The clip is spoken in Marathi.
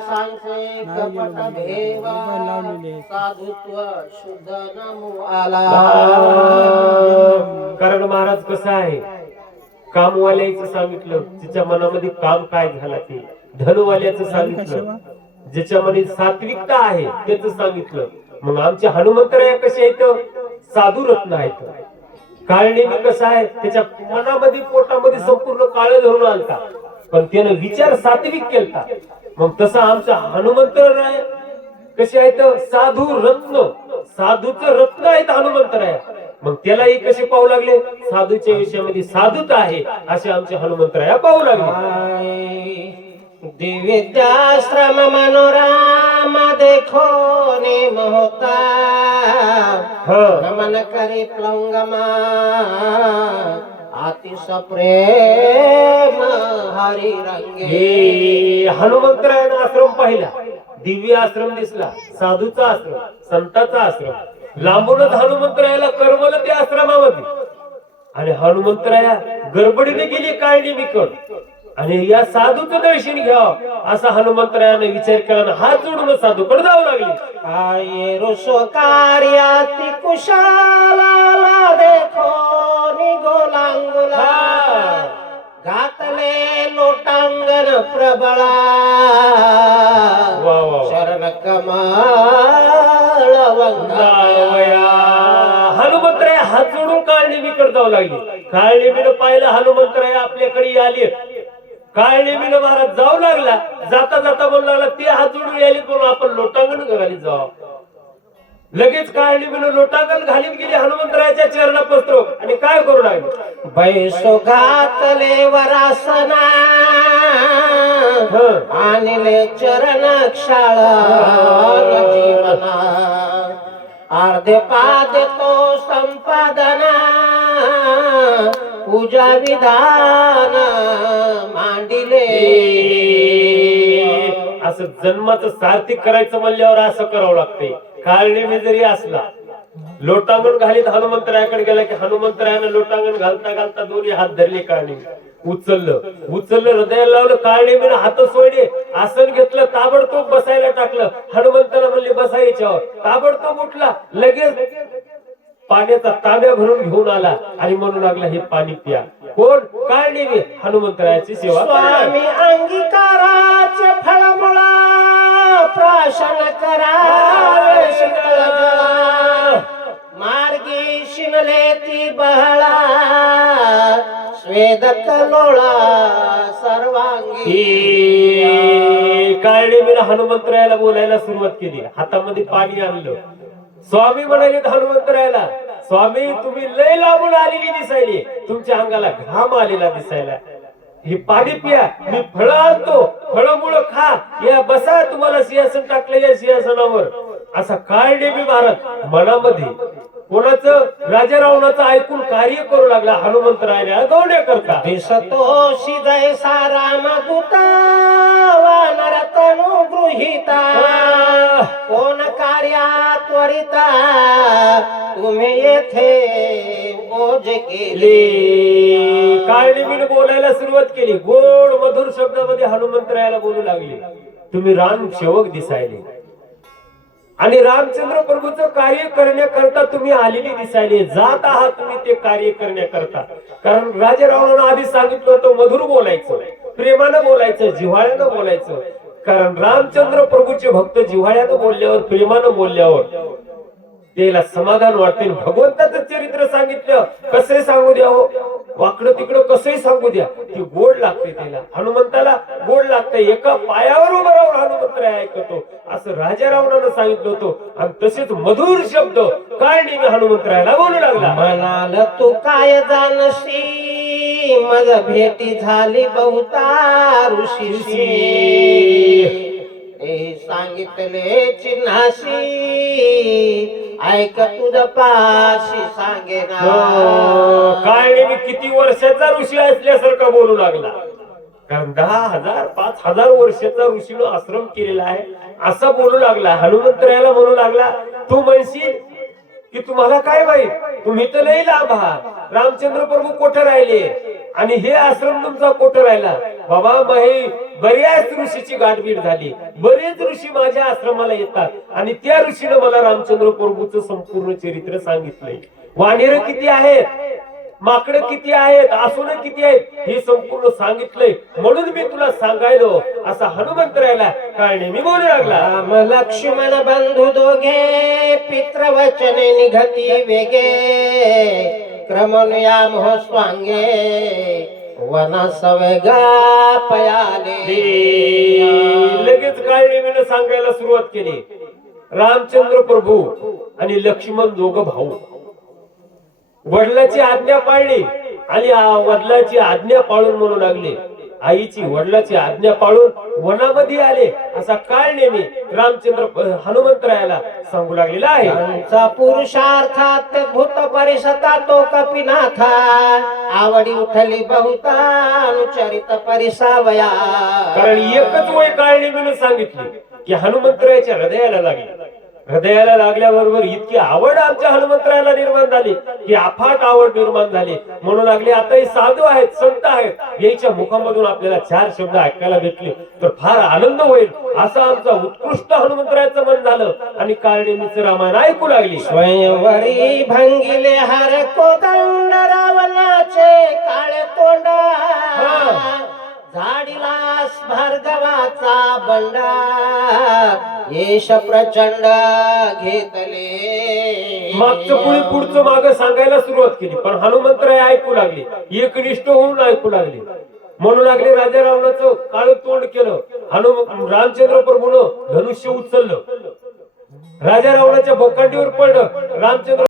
सांगते कपट भेव साधुत्व शुद्ध नमो आला. कारण महाराज कसं आहे, कामवाल्याचं सांगितलं तिच्या मनामध्ये काम काय झालं ते, धनवाल्याचं सांगितलं ज्याच्यामध्ये सात्विकता आहे त्याच सांगितलं. मग आमचे हनुमंतराया कसे आहेत, साधू रत्न आहेत. काळनेमी कसं आहे, त्याच्या मनामध्ये पोटामध्ये संपूर्ण काळ धरून आलता, पण त्यानं विचार सात्विक केलता. मग तसं आमचा हनुमंतराय कसे आहेत, साधू रत्न, साधूचं रत्न आहेत हनुमंतराया. मग त्यालाही कसे पाहू लागले, साधूच्या विषयामध्ये साधूच आहे असे आमचे हनुमंतराया पाहू लागले. दिव्याश्रम मनोराम देखो नेम होता नमन करे प्लंगमा अतिश प्रेम हरी रंगे. हनुमंतरायानं आश्रम पाहिला, दिव्य आश्रम दिसला, साधूचा आश्रम, संताचा आश्रम. लांबूनच हनुमंतरायाला करमलं त्या आश्रमामध्ये. आणि हनुमंतराया गडबडीने गेली काळनेमीकड आणि या साधूचं दर्शन घ्यावं असा हनुमंतरायाने विचार केला. हात जोडून साधूकडे जाऊ लागले. आये रुसो कार्याति कुशाला देखो निगोलांगुला घातले लोटांगण प्रबळा शरण कमळ वंदाया. हनुमंतराया हात जोडून काळनेमीकडे जाऊ लागली. काळनेमीनं पाहिलं हनुमंतराया आपल्याकडे आली. काळनेमीनं महाराज जाऊ लागला, जाता जाता बोलू लागला ते हात जोडून यायले म्हणून आपण लोटांगण घालीत जाऊ. लगेच काळनेमीनं लोटांगण घालीत गेली हनुमंतरायाच्या चरणापस्त्र आणि काय करू लागले, बैसो घातले वरासना आणले चरण क्षाळ जीवना अर्धे पाद तो संपादना पूजा विधान मांडिले. असं जन्माचं सार्थिक करायचं म्हणल्यावर असं करावं लागतंय. काळनेमी जरी असला, लोटांगण घालीत हनुमंतरायाकडे गेला की हनुमंतरायानं लोटांगण घालता घालता दोन्ही हात धरले, काळनेमी उचललं हृदयाला लावलं. काळनेमीनं हात सोडले, आसन घेतलं, ताबडतोब बसायला टाकलं. हनुमंताला म्हणले बसा याच्यावर, ताबडतोब उठला, लगेच पाण्याचा तांब्या भरून घेऊन आला आणि म्हणू लागला हे पाणी प्या. कोण, काळनेमी हनुमंतरायाची सेवा. स्वामी अंगीकाराचे फळमुळा प्राशन करा मार्गी शिनले ती बहळा स्वेद कलोळा सर्वांगी. काळनेमीनं हनुमंतरायाला बोलायला सुरुवात केली. हातामध्ये पाणी आणलं. स्वामी म्हणाले हनुमंतरायाला, स्वामी तुम्ही लय लांबून आलेली दिसायली, तुमच्या अंगाला घाम आलेला दिसायला, हे पाणी प्या, मी फळ आणतो, फळमुळं खा, या बसा, तुम्हाला सिंहासन टाकलं या सिंहासनावर. असा काळनेमी महाराज मनामध्ये कोणाचं, राजा रावणाचं ऐकून कार्य करू लागला. हनुमंतरायाने अगवण्या करता दिसतो शिजय साराम दूता वानर तनु गृहीता कोण कार्या त्वरिता तुम्ही येथे बोज केले. काळनेमीने बोलायला सुरुवात केली. गोड मधुर शब्दामध्ये हनुमंतरायाला बोलू लागले, तुम्ही राम सेवक दिसायले आणि रामचंद्र प्रभूचं कार्य करण्याकरता तुम्ही आलेली दिसायले, जात आहात तुम्ही ते कार्य करण्याकरता. कारण राजा रावणानं आधी सांगितलं होतं मधुर बोलायचं, प्रेमानं बोलायचं, जिव्हाळ्यानं बोलायचं. कारण रामचंद्र प्रभूचे भक्त जिव्हाळ्यानं बोलल्यावर, प्रेमानं बोलल्यावर त्याला समाधान वाटते. भगवंताचं चरित्र सांगितलं कसं सांगू द्या, हो वाकडं तिकडं कसंही सांगू द्या, ती गोड लागते. त्याला हनुमंताला गोड लागते. एका पायावर उभं राहून हनुमंतराय ऐकतो असं राजा रावणानं सांगितलं होतं. आणि तसेच मधुर शब्द काळनेमी हनुमंतरायाला बोलू लागला. म्हणाल तू काय जानशी मग भेटी झाली बहुता ऋषीशी सांगितले चिन्हाशी ऐक तुझ पाशी सांगे ना. काळनेमी किती वर्षाचा ऋषी असल्यासारखा बोलू लागला. कारण 10,000 5,000 वर्षाचा ऋषीनं आश्रम केलेला आहे असं बोलू लागला. हनुमंतरायाला म्हणू लागला, तू म्हणशील की तुम्हाला काय माहित, तुम्ही तर लई लांब आहात, रामचंद्र प्रभू कोठे राहिले आणि हे आश्रम तुमचा कोठे राहिला. बाबा माही बऱ्याच ऋषीची गाठभेट झाली, बरेच ऋषी माझ्या आश्रमाला येतात आणि त्या ऋषीने मला रामचंद्र प्रभूचं संपूर्ण चरित्र सांगितलंय. वानेर किती आहेत, माकडं किती आहेत, आसुर किती आहेत, हे संपूर्ण सांगितलंय. म्हणून मी तुला सांगायलो असा हनुमंतरायाला काळ नेहमी बोलू लागला. राम लक्ष्मण बंधू दोघे पितृवचने निघती वेगे क्रमनुया मोह स्वांगे वनास वेगा पयाले. लगेच काळ नेहमीनं सांगायला सुरुवात केली. रामचंद्र प्रभू आणि लक्ष्मण दोघं भाऊ वडिलाची आज्ञा पाळली आणि वडिलाची आज्ञा पाळून म्हणू लागले. आईची वडिलाची आज्ञा पाळून वनामध्ये आले असा काळ नेहमी रामचंद्र हनुमंतरायाला सांगू लागलेला आहे. त्यांचा पुरुषार्थात भूत परिसता तो कपिनाथा आवडी उठली बहुतानुचरित परिसावया. कारण एकच वय काळ नेहमीनं सांगितले की हनुमंतरायाच्या हृदयाला लागले. हृदयाला लागल्याबरोबर इतकी आवड आमच्या हनुमंतरायाला निर्माण झाली की अफाट आवड निर्माण झाली. म्हणू लागले आता हे साधू आहेत, संत आहेत, याच्या मुखामधून आपल्याला 4 शब्द ऐकायला भेटले तर फार आनंद होईल असं आमचा उत्कृष्ट हनुमंतरायाचं मन झालं आणि काळनेमीचं रामायण ऐकू लागली. स्वयंवरी भंगिले हर कोदंड रावणाचे काळे तोंडा झाडिलास भार्गवाचा बंडा येश प्रचंड घेतले. मागचं पुढे पुढचं माग सांगायला सुरुवात केली पण हनुमंतराय ऐकू लागले, एकनिष्ठ होऊन ऐकू लागले. म्हणू लागले राजा रावणाचं काळ तोंड केलं. रामचंद्र प्रभूनं धनुष्य उचललं, राजा रावणाच्या बोकांडीवर पडलं. रामचंद्र